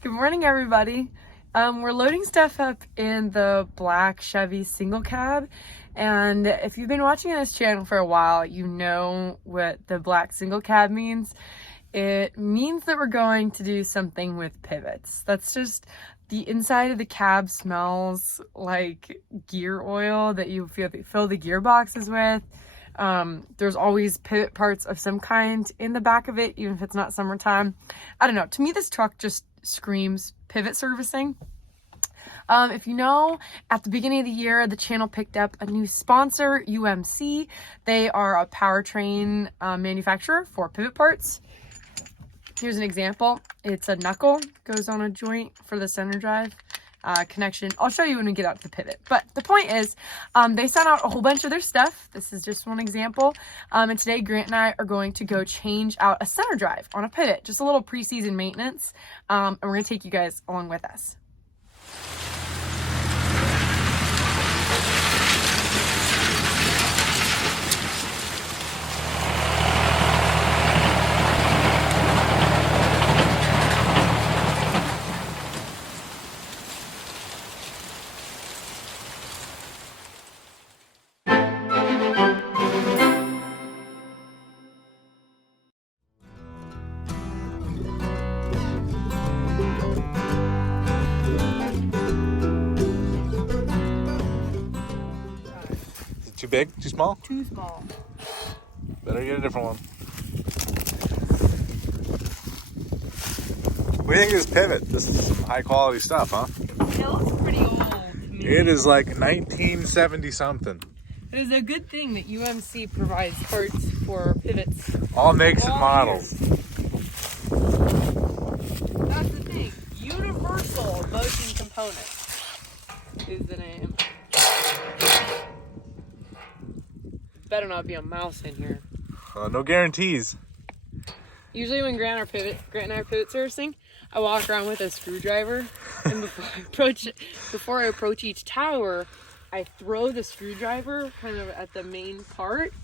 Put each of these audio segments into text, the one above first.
Good morning, everybody. We're loading stuff up in the black Chevy single cab, and if you've been watching this channel for a while, you know what the black single cab means. It means that we're going to do something with pivots. That's just the inside of the cab smells like gear oil that you fill the gearboxes with. There's always pivot parts of some kind in the back of it, even if it's not summertime. I don't know. To me, this truck just screams pivot servicing. If you know, at the beginning of the year, the channel picked up a new sponsor, UMC. They are a powertrain manufacturer for pivot parts. Here's an example. It's a knuckle, goes on a joint for the center drive connection. I'll show you when we get out to the pivot. But the point is, they sent out a whole bunch of their stuff. This is just one example. And today, Grant and I are going to go change out a center drive on a pivot. Just a little pre-season maintenance. And we're going to take you guys along with us. Too big? Too small? Too small. Better get a different one. What do you think of this pivot? This is some high quality stuff, huh? It looks pretty old to me. It is like 1970 something. It is a good thing that UMC provides parts for pivots. All makes and models. That's the thing. Universal Motion Components is the name. Better not be a mouse in here. No guarantees. Usually when Grant and I are pivot servicing, I walk around with a screwdriver, and before I approach each tower, I throw the screwdriver kind of at the main part,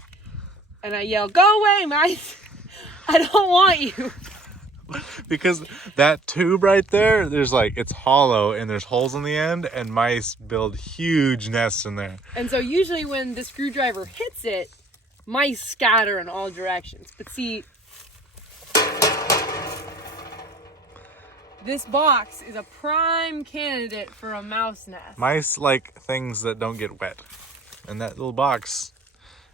and I yell, "Go away, mice! I don't want you!" Because that tube right there, it's hollow and there's holes in the end, and mice build huge nests in there. And so usually when the screwdriver hits it, mice scatter in all directions. But see, this box is a prime candidate for a mouse nest. Mice like things that don't get wet, and that little box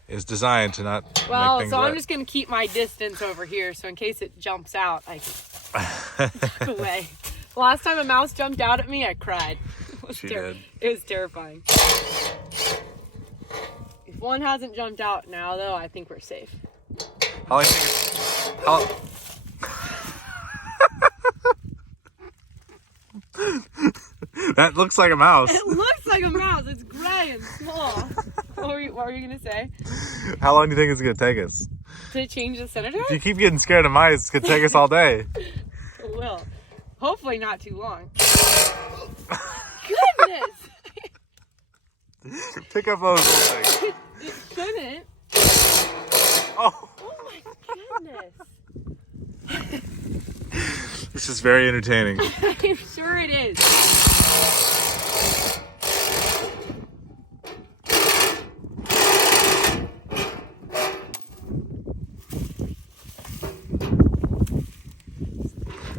is designed to not make things wet. I'm just going to keep my distance over here, so in case it jumps out, I can walk away. The last time a mouse jumped out at me, I cried. It was terrifying. If one hasn't jumped out now, though, I think we're safe. That looks like a mouse. It looks like a mouse. It's gray and small. What were you going to say? How long do you think it's going to take us? To change the center drive? If you keep getting scared of mice, it's going to take us all day. It will. Hopefully not too long. Goodness! Pick up those little things. It shouldn't. Oh my goodness. This is very entertaining. I'm sure it is.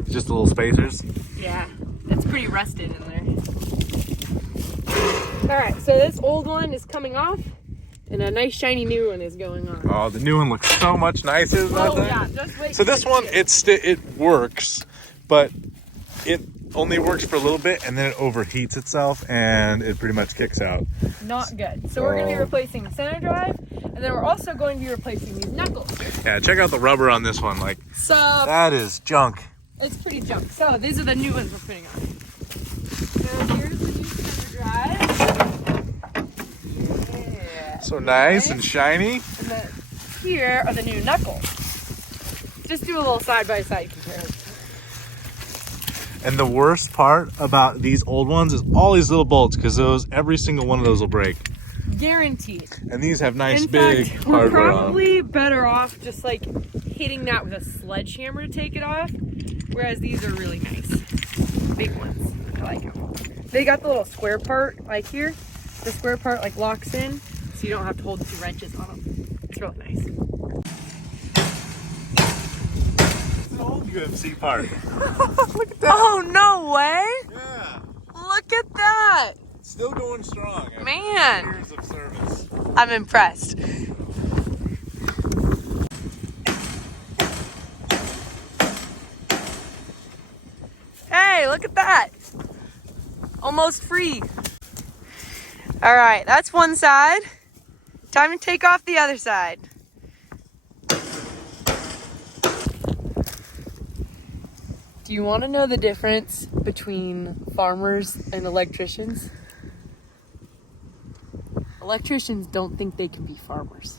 Just the little spacers. Yeah, it's pretty rusted in there. Alright, so this old one is coming off, and a nice shiny new one is going on. Oh, the new one looks so much nicer than that thing. Yeah, just wait. So this one, it works, but it only works for a little bit, and then it overheats itself, and it pretty much kicks out. Not good. So we're going to be replacing the center drive, and then we're also going to be replacing these knuckles. Yeah, check out the rubber on this one. So that is junk. It's pretty junk. So these are the new ones we're putting on. So here's the new center drive. Yeah. So nice and shiny. And here are the new knuckles. Just do a little side-by-side comparison. And the worst part about these old ones is all these little bolts, because every single one of those will break. Guaranteed. And these have nice In big fact, we're hardware on. probably better off just hitting that with a sledgehammer to take it off, whereas these are really nice. big ones. I like them. They got the little square part like here. The square part like locks in, so you don't have to hold 2 wrenches on them. It's really nice. It's an old UMC part. Look at that. Oh, no way. Yeah. Look at that. Still going strong. After Man. years of service. I'm impressed. Hey, look at that. Almost free. All right, that's one side. Time to take off the other side. Do you want to know the difference between farmers and electricians? Electricians don't think they can be farmers.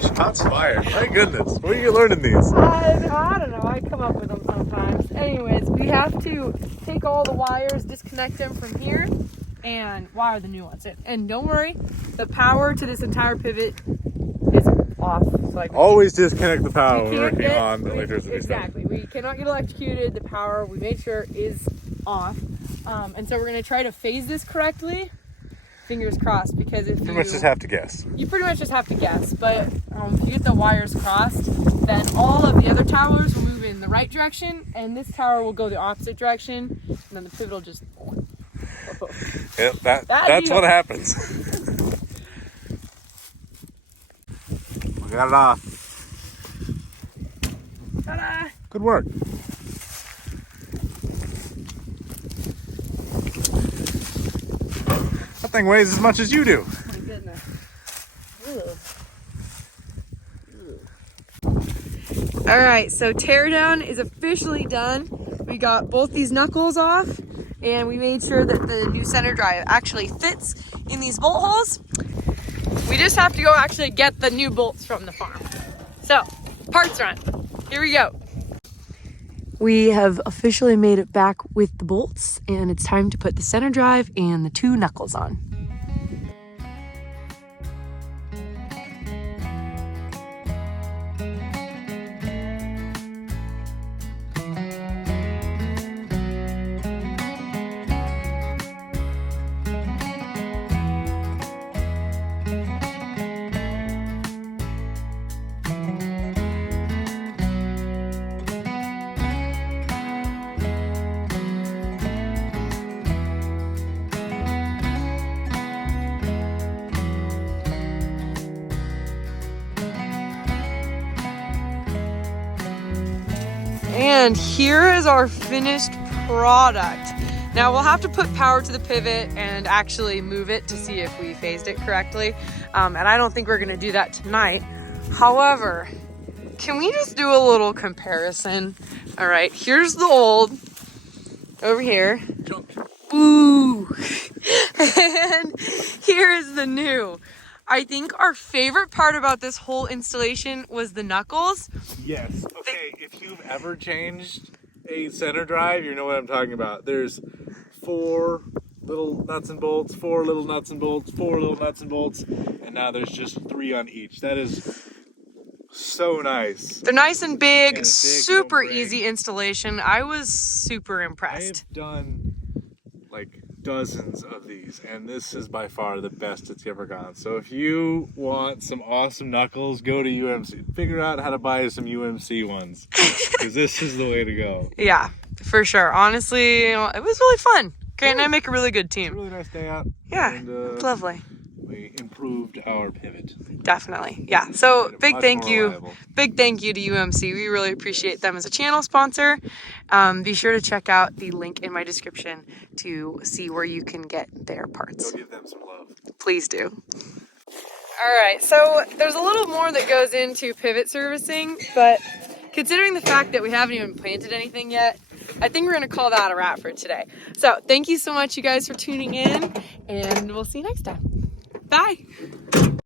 Shots fired. My goodness. Where are you learning these? I don't know. I come up with them sometimes. Anyways, we have to take all the wires, disconnect them from here, and wire the new ones in. And don't worry, the power to this entire pivot is off. So like Always disconnect the power when can't working on the electricity exactly. We cannot get electrocuted. The power, we made sure, is off. And so we're going to try to phase this correctly. Fingers crossed, because if Pretty much just have to guess. You pretty much just have to guess, but if you get the wires crossed, then all of the other towers will move in the right direction, and this tower will go the opposite direction, and then the pivot will just... Yep, that's what happens. We got it off. Ta-da! Good work. That thing weighs as much as you do. Oh my goodness. All right, so teardown is officially done. We got both these knuckles off, and we made sure that the new center drive actually fits in these bolt holes. We just have to go actually get the new bolts from the farm. So, parts run. Here we go. We have officially made it back with the bolts, and it's time to put the center drive and the 2 knuckles on. And here is our finished product. Now we'll have to put power to the pivot and actually move it to see if we phased it correctly. And I don't think we're gonna do that tonight. However, can we just do a little comparison? All right, here's the old over here. Ooh. And here is the new. I think our favorite part about this whole installation was the knuckles. Yes. Okay, if you've ever changed a center drive, you know what I'm talking about. There's 4 little nuts and bolts, 4 little nuts and bolts, 4 little nuts and bolts, and now there's just 3 on each. That is so nice. They're nice and big, big, super don't break. easy installation. I was super impressed. I've done like dozens of these, and this is by far the best it's ever gone. So if you want some awesome knuckles, go to UMC. Figure out how to buy some UMC ones, because this is the way to go. Yeah, for sure. Honestly, it was really fun. Grant and I make a really good It's a team. really nice day out. Yeah, and, it's lovely. We improved our pivot. Definitely. Yeah. So big Much thank more you. reliable. Big thank you to UMC. We really appreciate them as a channel sponsor. Be sure to check out the link in my description to see where you can get their parts. Go give them some love. Please do. All right. So there's a little more that goes into pivot servicing, but considering the fact that we haven't even planted anything yet, I think we're going to call that a wrap for today. So thank you so much, you guys, for tuning in, and we'll see you next time. Bye.